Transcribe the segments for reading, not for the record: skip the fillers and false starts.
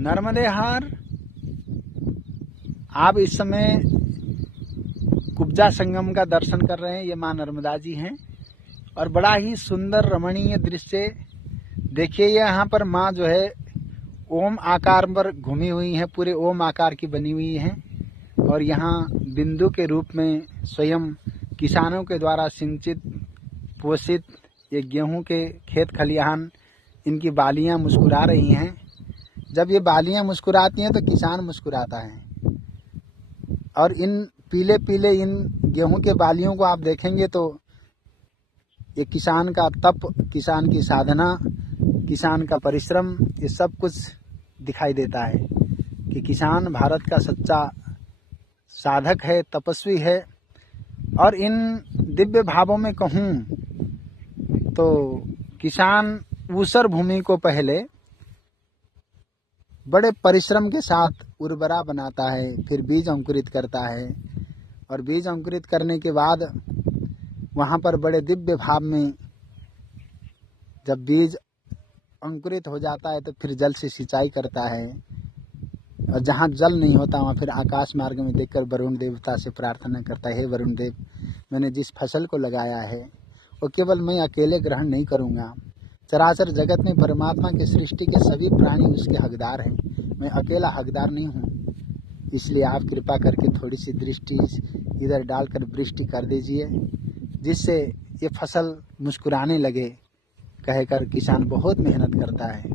नर्मदे हार आप इस समय कुब्जा संगम का दर्शन कर रहे हैं। ये माँ नर्मदा जी हैं और बड़ा ही सुंदर रमणीय दृश्य। देखिए यहाँ पर माँ जो है ओम आकार पर घूमी हुई हैं, पूरे ओम आकार की बनी हुई हैं और यहाँ बिंदु के रूप में स्वयं किसानों के द्वारा सिंचित पोषित ये गेहूं के खेत खलिहान, इनकी बालियां मुस्कुरा रही हैं। जब ये बालियां मुस्कुराती हैं तो किसान मुस्कुराता है और इन पीले पीले इन गेहूं के बालियों को आप देखेंगे तो ये किसान का तप, किसान की साधना, किसान का परिश्रम, ये सब कुछ दिखाई देता है कि किसान भारत का सच्चा साधक है, तपस्वी है। और इन दिव्य भावों में कहूँ तो किसान ऊसर भूमि को पहले बड़े परिश्रम के साथ उर्वरा बनाता है, फिर बीज अंकुरित करता है और बीज अंकुरित करने के बाद वहाँ पर बड़े दिव्य भाव में जब बीज अंकुरित हो जाता है तो फिर जल से सिंचाई करता है और जहाँ जल नहीं होता वहाँ फिर आकाश मार्ग में देखकर वरुण देवता से प्रार्थना करता है, हे वरुण देव, मैंने जिस फसल को लगाया है वो केवल मैं अकेले ग्रहण नहीं करूँगा। चराचर जगत में परमात्मा के सृष्टि के सभी प्राणी उसके हकदार हैं, मैं अकेला हकदार नहीं हूँ। इसलिए आप कृपा करके थोड़ी सी दृष्टि इधर डालकर वृष्टि कर दीजिए जिससे ये फसल मुस्कुराने लगे। कहकर किसान बहुत मेहनत करता है।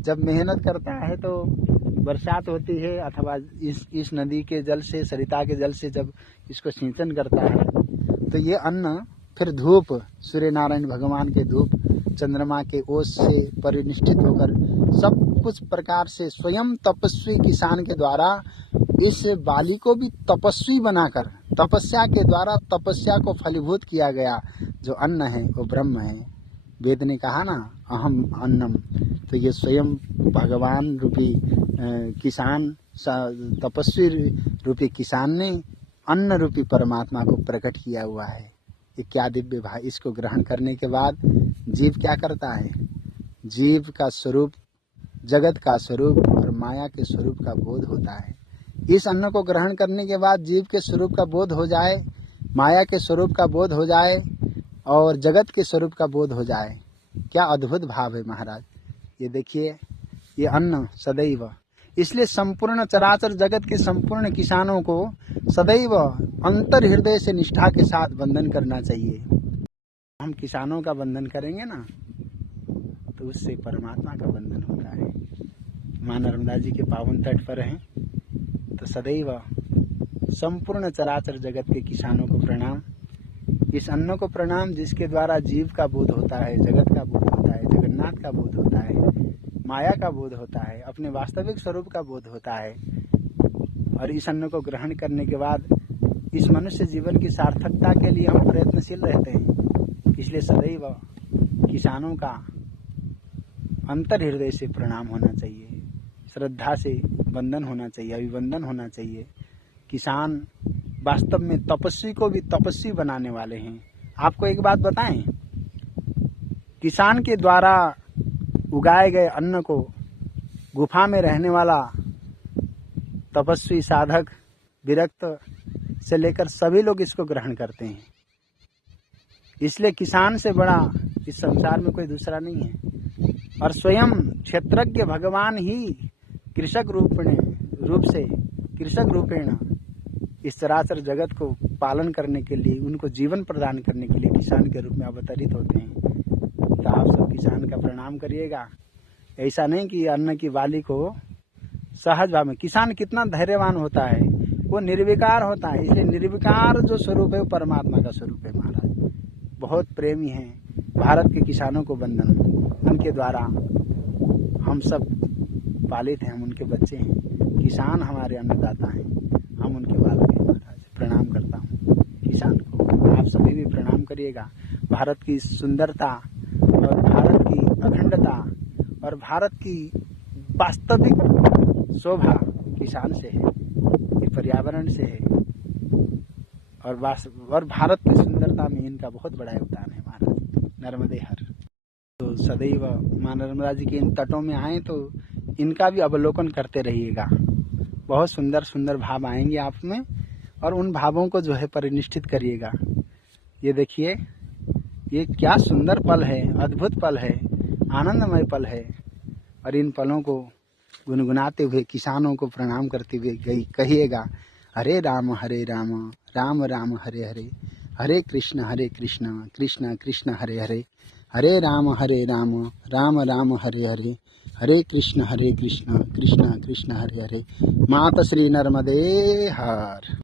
जब मेहनत करता है तो बरसात होती है अथवा इस नदी के जल से, सरिता के जल से जब इसको सिंचन करता है तो ये अन्न फिर धूप, सूर्य नारायण भगवान के धूप, चंद्रमा के ओस से परिनिष्ठित होकर सब कुछ प्रकार से स्वयं तपस्वी किसान के द्वारा इस बाली को भी तपस्वी बनाकर तपस्या के द्वारा तपस्या को फलीभूत किया गया जो अन्न है वो ब्रह्म है। वेद ने कहा ना, अहम अन्नम, तो ये स्वयं भगवान रूपी किसान, तपस्वी रूपी किसान ने अन्न रूपी परमात्मा को प्रकट किया हुआ है। ये क्या दिव्य भाई। इसको ग्रहण करने के बाद जीव क्या करता है? जीव का स्वरूप, जगत का स्वरूप और माया के स्वरूप का बोध होता है। इस अन्न को ग्रहण करने के बाद जीव के स्वरूप का बोध हो जाए, माया के स्वरूप का बोध हो जाए और जगत के स्वरूप का बोध हो जाए, क्या अद्भुत भाव है महाराज। ये देखिए, ये अन्न सदैव, इसलिए संपूर्ण चराचर जगत के संपूर्ण किसानों को सदैव अंतर हृदय से निष्ठा के साथ वंदन करना चाहिए। हम किसानों का वंदन करेंगे ना तो उससे परमात्मा का वंदन होता है। माँ नर्मदा जी के पावन तट पर हैं तो सदैव संपूर्ण चराचर जगत के किसानों को प्रणाम। इस अन्न को प्रणाम जिसके द्वारा जीव का बोध होता है, जगत का बोध होता है, जगन्नाथ का बोध होता है, माया का बोध होता है, अपने वास्तविक स्वरूप का बोध होता है। और इस अन्न को ग्रहण करने के बाद इस मनुष्य जीवन की सार्थकता के लिए हम प्रयत्नशील रहते हैं। इसलिए सदैव किसानों का अंतर हृदय से प्रणाम होना चाहिए, श्रद्धा से वंदन होना चाहिए, अभिवंदन होना चाहिए। किसान वास्तव में तपस्वी को भी तपस्वी बनाने वाले हैं। आपको एक बात बताएं, किसान के द्वारा उगाए गए अन्न को गुफा में रहने वाला तपस्वी, साधक, विरक्त से लेकर सभी लोग इसको ग्रहण करते हैं। इसलिए किसान से बड़ा इस संसार में कोई दूसरा नहीं है। और स्वयं क्षेत्रज्ञ भगवान ही कृषक रूपेण इस चराचर जगत को पालन करने के लिए, उनको जीवन प्रदान करने के लिए किसान के रूप में अवतरित होते हैं। तो आप सब किसान का प्रणाम करिएगा। ऐसा नहीं कि अन्न की बाली को सहज भाव में, किसान कितना धैर्यवान होता है, वो निर्विकार होता है। इसलिए निर्विकार जो स्वरूप है वो परमात्मा का स्वरूप है महाराज। बहुत प्रेमी हैं। भारत के किसानों को वंदन, उनके द्वारा हम सब पालित हैं, हम उनके बच्चे हैं। किसान हमारे अन्नदाता हैं, हम उनके बालक हैं महाराज। प्रणाम करता हूँ किसान को। आप सभी भी प्रणाम करिएगा। भारत की सुंदरता और भारत की अखंडता और भारत की वास्तविक शोभा किसान से है, ये पर्यावरण से है और भारत की सुंदरता में इनका बहुत बड़ा योगदान है महाराज। नर्मदे हर। तो सदैव माँ नर्मदा जी के इन तटों में आए तो इनका भी अवलोकन करते रहिएगा। बहुत सुंदर सुंदर भाव आएंगे आप में और उन भावों को जो है परिनिष्ठित करिएगा। ये देखिए, ये क्या सुंदर पल है, अद्भुत पल है, आनंदमय पल है। और इन पलों को गुनगुनाते हुए किसानों को प्रणाम करते हुए कहिएगा, हरे राम राम राम हरे हरे, हरे कृष्ण कृष्ण कृष्ण हरे हरे, हरे राम राम राम हरे हरे, हरे कृष्ण कृष्ण कृष्ण हरे हरे। माता श्री नर्मदे हर।